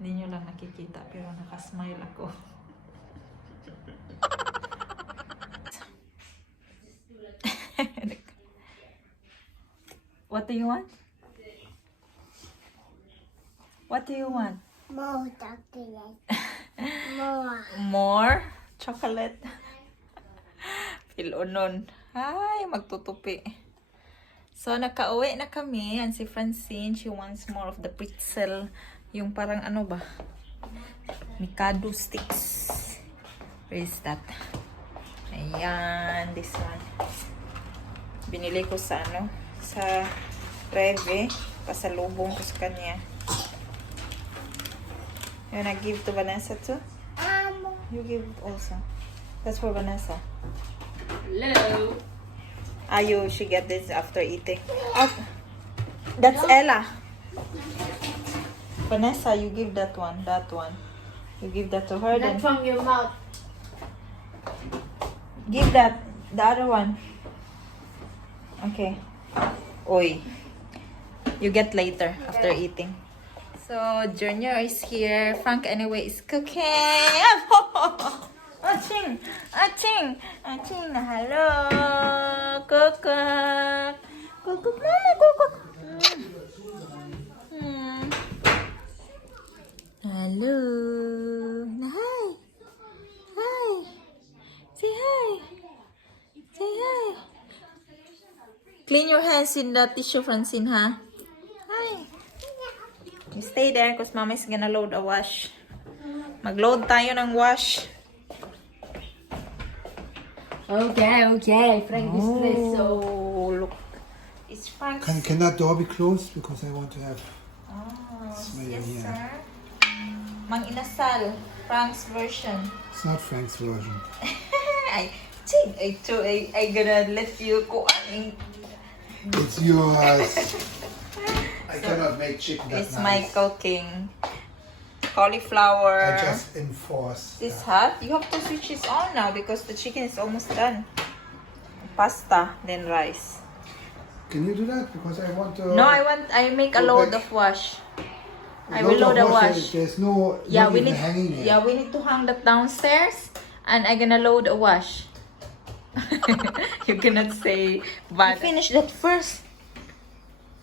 Hindi nyo lang nakikita, pero nakasmile ako. What do you want? What do you want? More chocolate. More. More chocolate. Pilonon. Ay, magtutupi. So, nakauwi na kami. And si Francine, she wants more of the pretzel. Yung parang ano ba? Mikado sticks. Where is that? Ayan, this one. Binili ko sa ano? Sa Reve. Pasalubong ko sa kanya. You wanna give to Vanessa too? You give it also. That's for Vanessa. Hello. She get this after eating. Oh, that's Ella. Vanessa, you give that one. That one. You give that to her. Not Then from your mouth. give that. The other one. Okay. Oi. You get later after eating. So, Junior is here. Frank anyway is cooking. Aching! Aching! Aching! Hello! Cook! Cook! Mama! Cook! Hello! Hi! Hi! Say hi! Say hi! Clean your hands in the tissue, Francine, ha? Hi! You stay there because Mama is gonna load a wash. Mag-load tayo ng wash. Okay. Frank is stressed, so. Oh, look. It's Frank's. Can that door be closed? Because I want to have Oh, smell yes, here. sir. Mang Inasal. Frank's version. It's not Frank's version. I gonna let you go on. It's yours. I cannot make chicken that It's my nice. cooking. Cauliflower. I just enforce. This hot? You have to switch this on now because the chicken is almost done. Pasta, then rice. Can you do that? Because I want to. No, I make a Go load back. of wash. I Load will load of a wash. There's no. Yeah, not we even need. hanging here. Yeah, we need to hang that downstairs, and I'm gonna load a wash. You cannot say, but finish that first.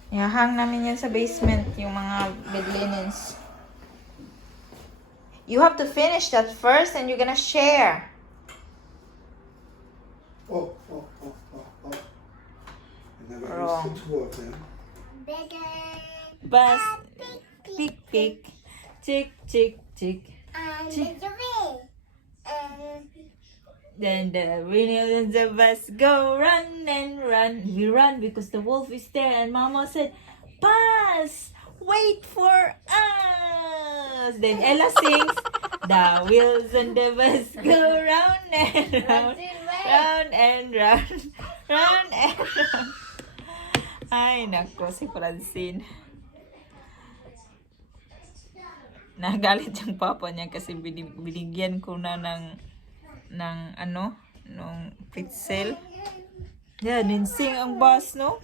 Yeah, hang namin yan sa basement, yung mga bed linens. You have to finish that first, and you're gonna share. Oh. I never Wrong. used the two of them. Bigger. Bus, pick, chick. And little bit. Then the wheels and the bus go run and run. We run because the wolf is there, and Mama said, "Pass, wait for us." Then Ella sings, "The wheels and the bus go round and round, round and round, round and round." Ay, nako, si Francine. Nagalit yung papa niya kasi binigyan ko na ng ano, nung pretzel. Yeah, then sing ang bus, no?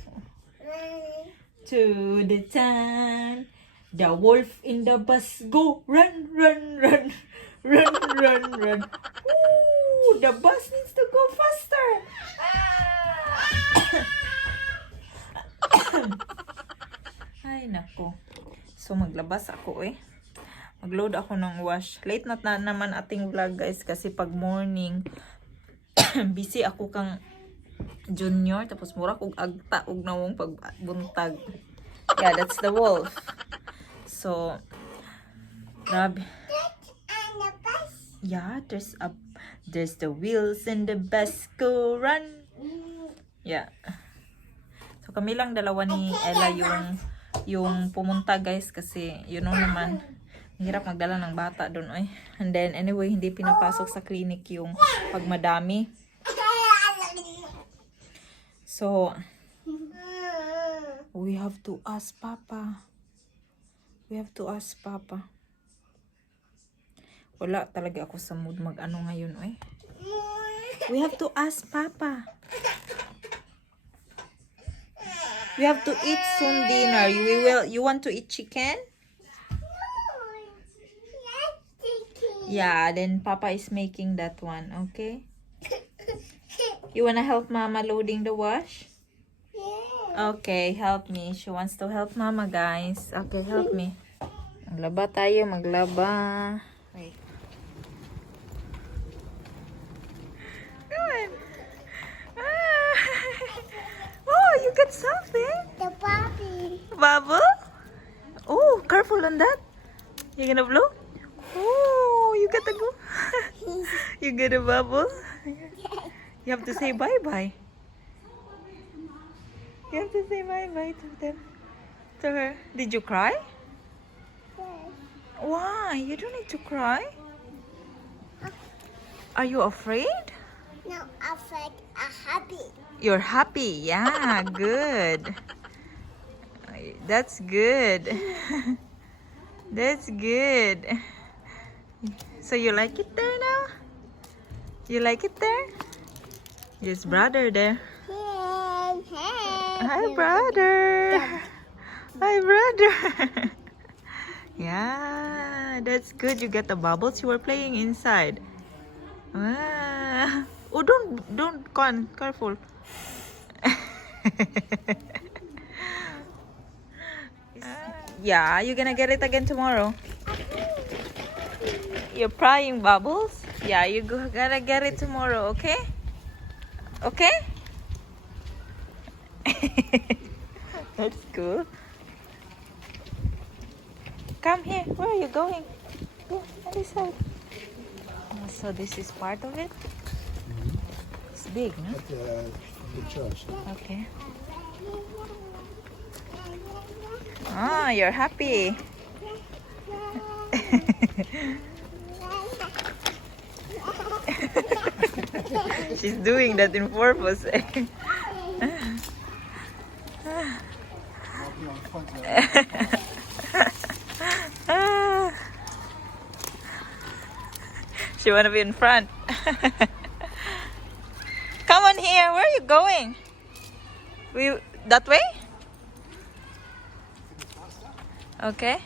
To the town, the wolf in the bus go run. Ooh, the bus needs to go faster. Ay, nako. So, maglabas ako eh. Magload ako ng wash. Late na naman ating vlog guys kasi pag morning busy ako kang Junior tapos mura kog agta og nawong pagbuntag. Yeah, that's the wolf. So grabe. Yeah, there's the wheels and the bus go run. Yeah. So kami lang dalawa ni Ella yung pumunta guys kasi you know naman hirap magdala ng bata doon oy. And then anyway, hindi pinapasok sa clinic yung pag madami. So we have to ask Papa. Wala talaga ako sa mood mag-ano ngayon oy. We have to ask Papa. We have to eat soon dinner. You want to eat chicken? Yeah, then Papa is making that one, okay? You wanna help Mama loading the wash? Yeah. Okay, help me. She wants to help Mama, guys. Okay, help me. Maglaba tayo, maglaba. Wait. Come on. Ah. Oh, you got something? The puppy. Bubble? Oh, careful on that. You gonna blow? Oh, you got to go. You get a bubble? You have to say bye-bye. You have to say bye-bye to them. To her. Did you cry? Why? You don't need to cry. Are you afraid? No, I felt happy. You're happy. Yeah, good. That's good. That's good. So you like it there now? You like it there? Yes, brother there. Hey, hey. Hi, brother. Hi, brother. Yeah, that's good. You get the bubbles. You were playing inside. Ah. Oh, don't, careful. Yeah, you're gonna get it again tomorrow. You're prying bubbles? Yeah, gotta get it tomorrow, okay? Okay? That's cool. Come here. Where are you going? Here, on this side. Oh, so this is part of it? It's big, no? At the church. Okay. Ah, you're happy. She's doing that in purpose. She wanna be in front. Come on here. Where are you going? That way? Okay.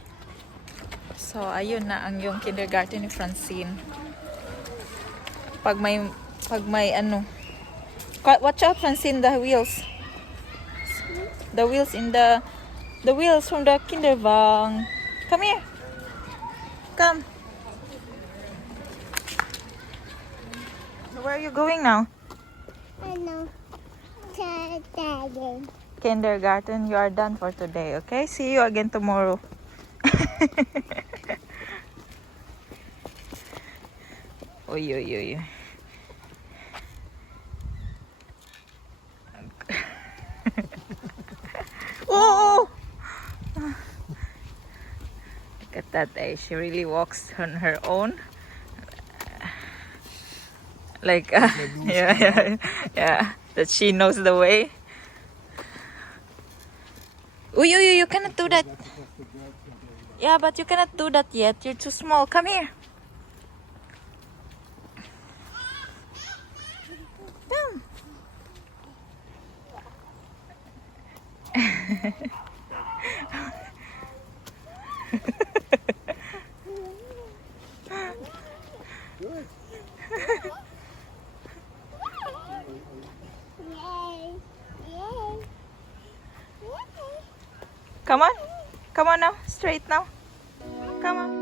So ayun na ang yung kindergarten ni Francine. Pag may ano. Watch out, Francine, the wheels. The wheels from the kinderwagen. Come here. Come. Where are you going now? I know. Daddy. Kindergarten, you are done for today, okay? See you again tomorrow. Oy, oy, oy. Oh! Look at that, she really walks on her own. Like, yeah, that she knows the way. Uy, you cannot do that. Yeah, but you cannot do that yet. You're too small. Come here. Come. Come on. Come on now. Straight now. Come on.